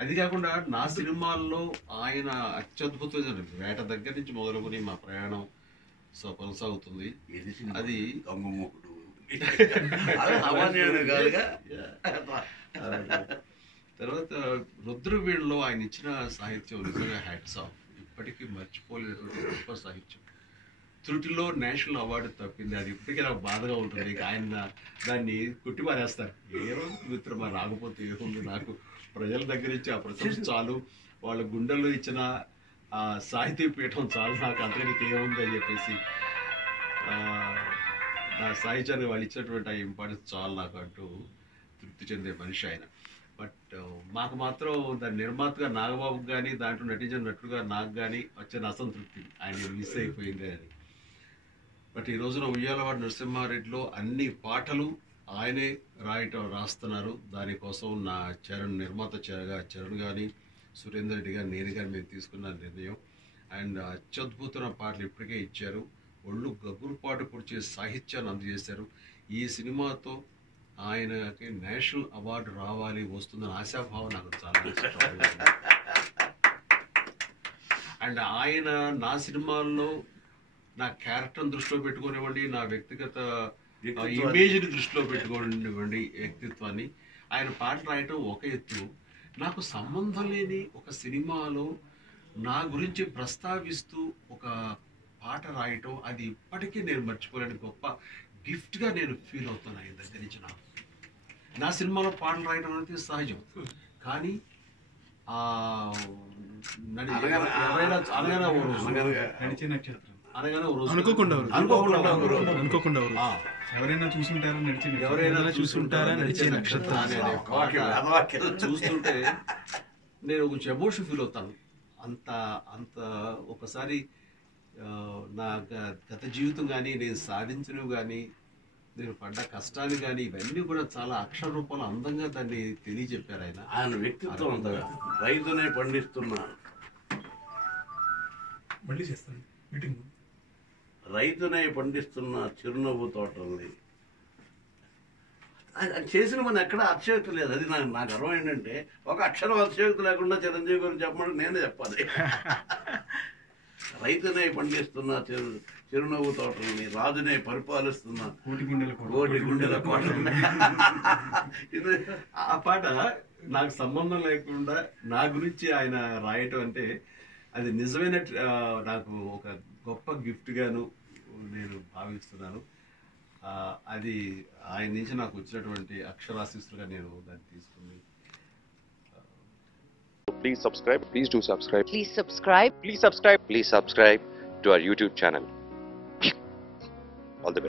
అది కాకుండా నా సినిమాల్లో ఆయన అత్యద్భుతమైన వేట దగ్గర నుంచి మొదలుకొని మా ప్రయాణం కొనసాగుతుంది. అది తర్వాత రుద్రవీణలో ఆయన ఇచ్చిన సాహిత్యం నిజంగా హ్యాట్స్ ఆఫ్, ఇప్పటికీ మర్చిపోలేనటువంటి గొప్ప సాహిత్యం. త్రుటిలో నేషనల్ అవార్డు తప్పింది, అది ఇప్పటికీ నాకు బాధగా ఉంటుంది. ఇక ఆయన దాన్ని కుట్టిమారేస్తారు. ఏ రోజు మిత్రమా రాకపోతే ఏముంది, నాకు ప్రజల దగ్గర ఇచ్చి ఆ ప్రశంస చాలు, వాళ్ళ గుండెల్లో ఇచ్చిన ఆ సాహితీ పీఠం చాలు, నాకు అంతకనికి ఏముంది అని చెప్పేసి నా సాహిత్యాన్ని వాళ్ళు ఇచ్చినటువంటి ఆ ఇంపార్టెన్స్ చాలు నాకు అంటూ తృప్తి చెందే మనిషి ఆయన. బట్ మాకు మాత్రం దాని నిర్మాతగా నాగబాబుకి కానీ దాంట్లో నటించిన నటుడుగా నాకు కానీ వచ్చిన అసంతృప్తి, ఆయన మిస్ అయిపోయింది అని. బట్ ఈ రోజున ఉయ్యాలవాడ నరసింహారెడ్డిలో అన్ని పాటలు ఆయనే రాస్తున్నారు. దానికోసం నా నిర్మాత చరణ్ కానీ సురేందర్ రెడ్డి గారు నేను కానీ మేము తీసుకున్న నిర్ణయం. అండ్ అత్యద్భుతమైన పాటలు ఇప్పటికే ఇచ్చారు, ఒళ్ళు గగురుపాటు పొడిచే సాహిత్యాన్ని అందజేశారు. ఈ సినిమాతో ఆయనకి నేషనల్ అవార్డు రావాలి, వస్తుందని ఆశాభావం నాకు చాలా. అండ్ ఆయన నా సినిమాల్లో నా క్యారెక్టర్ని దృష్టిలో పెట్టుకునివ్వండి, నా వ్యక్తిగత ఇమేజ్ని దృష్టిలో పెట్టుకోనివ్వండి, వ్యక్తిత్వాన్ని, ఆయన పాటలు రాయటం ఒక ఎత్తు. నాకు సంబంధం లేని ఒక సినిమాలో నా గురించి ప్రస్తావిస్తూ ఒక పాట రాయటం, అది ఇప్పటికీ నేను మర్చిపోలేని గొప్ప గిఫ్ట్గా నేను ఫీల్ అవుతాను ఆయన దగ్గర నుంచి. నా సినిమాలో పాటలు రాయడం అనేది సహజం, కానీ ఎవరైనా చూసుంటారా నడిచే నక్షత్రం చూస్తుంటే నేను కొంచెం ఎమోషన్ ఫీల్ అవుతాను. అంత అంత ఒకసారి నా గత జీవితం కానీ, నేను సాధించినవి కానీ, నేను పడ్డ కష్టాలు కానీ, ఇవన్నీ కూడా చాలా అక్షర రూపంలో అందంగా దాన్ని తెలియజెప్పారు ఆయన. ఆయన వ్యక్తిత్వం రైతునే పండిస్తున్న రైతునే పండిస్తున్న చిరునవ్వు తోటల్ని చేసిన మన ఎక్కడ అతిశయోక్తి లేదు. అది నాకు గర్వం ఏంటంటే, ఒక అక్షరం అతిశయోక్తి లేకుండా చిరంజీవి గురించి చెప్పమని నేనే చెప్పాలి. రైతునే పండిస్తున్న చిరునవ్వు తోటల్ని, రాజునే పరిపాలిస్తున్న కోటి గుండెల కోటల్ని. ఆ పాట నాకు సంబంధం లేకుండా నా గురించి ఆయన రాయటం అంటే అది నిజమైన నాకు ఒక గొప్ప గిఫ్ట్ గాను నేను భావిస్తున్నాను. అది ఆయన నుంచి నాకు వచ్చినటువంటి అక్షరాశిస్తులుగా నేను దాన్ని తీసుకుని. Please subscribe. Please do subscribe. Please subscribe. Please subscribe. Please subscribe to our YouTube channel. All the best.